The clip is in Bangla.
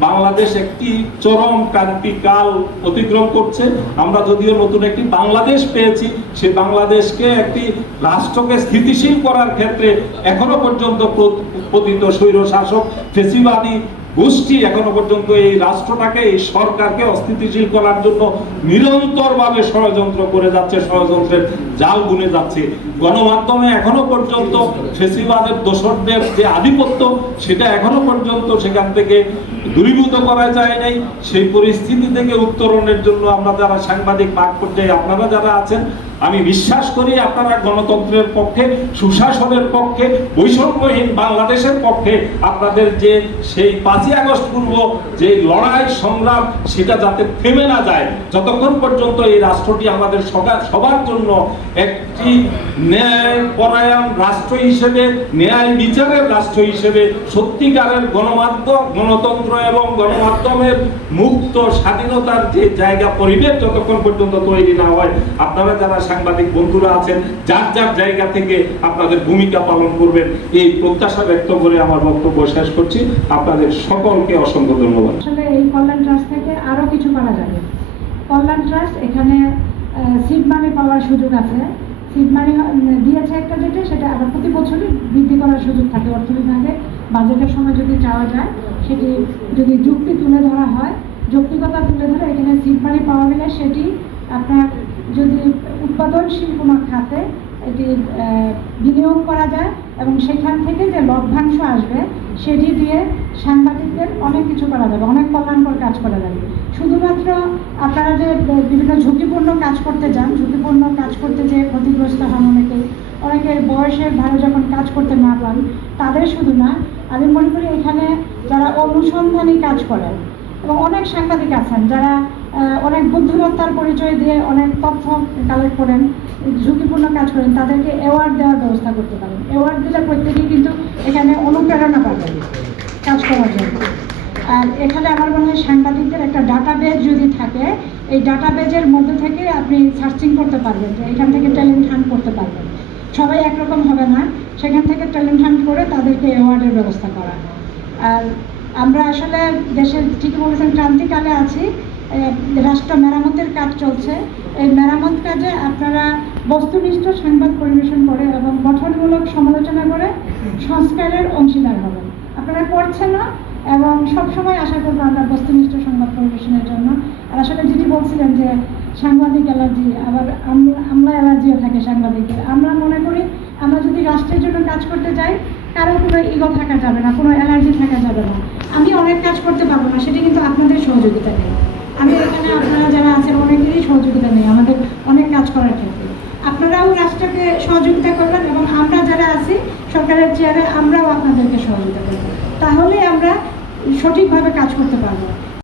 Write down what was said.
বাংলাদেশ একটি চরম ক্রান্তিকাল অতিক্রম করছে। আমরা যদিও নতুন একটি বাংলাদেশ পেয়েছি, সে বাংলাদেশকে একটি রাষ্ট্রকে স্থিতিশীল করার ক্ষেত্রে এখনও পর্যন্ত প্র- পতিত স্বৈর শাসক ফেসিবাদী গোষ্ঠী এখনও পর্যন্ত এই রাষ্ট্রটাকে, এই সরকারকে অস্থিতিশীল করার জন্য নিরন্তরভাবে ষড়যন্ত্র করে যাচ্ছে, ষড়যন্ত্রের জাল বুনে যাচ্ছে। গণমাধ্যমে এখনও পর্যন্ত ফেসিবাদের দোসরদের যে আধিপত্য, সেটা এখনও পর্যন্ত সেখান থেকে দূরীভূত করা যায় নাই। সেই পরিস্থিতি থেকে উত্তরণের জন্য আমরা যারা সাংবাদিক মাঠ পর্যায়ে আপনারা যারা আছেন আমি বিশ্বাস করি আপনারা গণতন্ত্রের পক্ষে, সুশাসনের পক্ষে, বৈষম্যহীন বাংলাদেশের পক্ষে আপনাদের যে সেই পাঁচই আগস্ট পূর্ব যে লড়াই, সংগ্রাম, সেটা যাতে থেমে না যায়, যতক্ষণ পর্যন্ত এই রাষ্ট্রটি আমাদের সবার জন্য একটি ন্যায় পরায়ণ রাষ্ট্র হিসেবে, ন্যায় বিচারের রাষ্ট্র হিসেবে, সত্যিকারের গণমাধ্যম, গণতন্ত্র এবং গণমাধ্যমের মুক্ত স্বাধীনতার যে জায়গা, পরিবেশ যতক্ষণ পর্যন্ত তৈরি না হয়, আপনারা যারা সাংবাদিক বন্ধুরা আছেন, যার যার জায়গা থেকে আপনাদের ভূমিকা পালন করবেন, এই প্রত্যাশা ব্যক্ত করে আমার বক্তব্য শেষ করছি। আপনাদের সকলকে অসংখ্য ধন্যবাদ। আসলে এই কল্যাণ ট্রাস্ট থেকে আরও কিছু করা যাবে। কল্যাণ ট্রাস্ট এখানে সিড মানি পাওয়ার সুযোগ আছে। সিড মানি দিয়েছে একটা যেটা, সেটা আবার প্রতি বছরই বৃদ্ধি করার সুযোগ থাকে অর্থ বিভাগে বাজেটের সময় যদি চাওয়া যায়, সেটি যদি যুক্তি তুলে ধরা হয়, যৌক্তিকতা তুলে ধরে এখানে সিট মানি পাওয়া গেলে সেটি আপনার যদি উৎপাদনশীল কোনো খাতে এটি বিনিয়োগ করা যায় এবং সেখান থেকে যে লভ্যাংশ আসবে, সেটি দিয়ে সাংবাদিকদের অনেক কিছু করা যাবে, অনেক কল্যাণকর কাজ করা যাবে। শুধুমাত্র আপনারা যে বিভিন্ন ঝুঁকিপূর্ণ কাজ করতে যান, ঝুঁকিপূর্ণ কাজ করতে যে ক্ষতিগ্রস্ত হন অনেকে অনেকের বয়সের ভালো যখন কাজ করতে না পান, তাদের শুধু না, আমি মনে করি এখানে যারা অনুসন্ধানী কাজ করেন, এবং অনেক সাংবাদিক আছেন, যারা অনেক বুদ্ধিমত্তার পরিচয় দিয়ে অনেক তথ্য কালেক্ট করেন, ঝুঁকিপূর্ণ কাজ করেন, তাদেরকে অ্যাওয়ার্ড দেওয়ার ব্যবস্থা করতে পারেন। অ্যাওয়ার্ড দিলে প্রত্যেকেই কিন্তু এখানে অনুপ্রেরণা পাবেন কাজ করার জন্য। আর এখানে আমার মনে হয় সাংবাদিকদের একটা ডাটাবেজ যদি থাকে, এই ডাটাবেজের মধ্যে থেকে আপনি সার্চিং করতে পারবেন, যে এখান থেকে ট্যালেন্ট হান্ট করতে পারবেন। সবাই একরকম হবে না, সেখান থেকে ট্যালেন্ট হান্ট করে তাদেরকে অ্যাওয়ার্ডের ব্যবস্থা করা। আর আমরা আসলে দেশের ঠিকই বলেছেন ক্রান্তিকালে আছি রাষ্ট্র মেরামতের কাজ চলছে। এই মেরামত কাজে আপনারা বস্তুনিষ্ঠ সংবাদ পরিবেশন করে এবং গঠনমূলক সমালোচনা করে সংস্কারের অংশীদার হবেন। আপনারা করছেন না এবং সবসময় আশা করব আমরা বস্তুনিষ্ঠ সংবাদ পরিবেশনের জন্য। আর আসলে যেটি বলছিলেন যে সাংবাদিক অ্যালার্জি, আবার আমরা অ্যালার্জিও থাকে সাংবাদিকের। আমরা মনে করি আমরা যদি রাষ্ট্রের জন্য কাজ করতে যাই, কারও কোনো ইগো থাকা যাবে না, কোনো অ্যালার্জি থাকা যাবে না। আমি অনেক কাজ করতে পারব না, সেটা কিন্তু আপনাদের সহযোগিতা নেই আমি এখানে আপনারা যারা আছেন অনেকেরই সহযোগিতা নেই আমাদের অনেক কাজ করার ক্ষেত্রে আপনারাও রাষ্ট্রকে সহযোগিতা করবেন এবং আমরা যারা আছি সরকারের চেয়ারে আমরাও আপনাদেরকে সহযোগিতা করব। তাহলে আমরা সঠিকভাবে কাজ করতে পারব।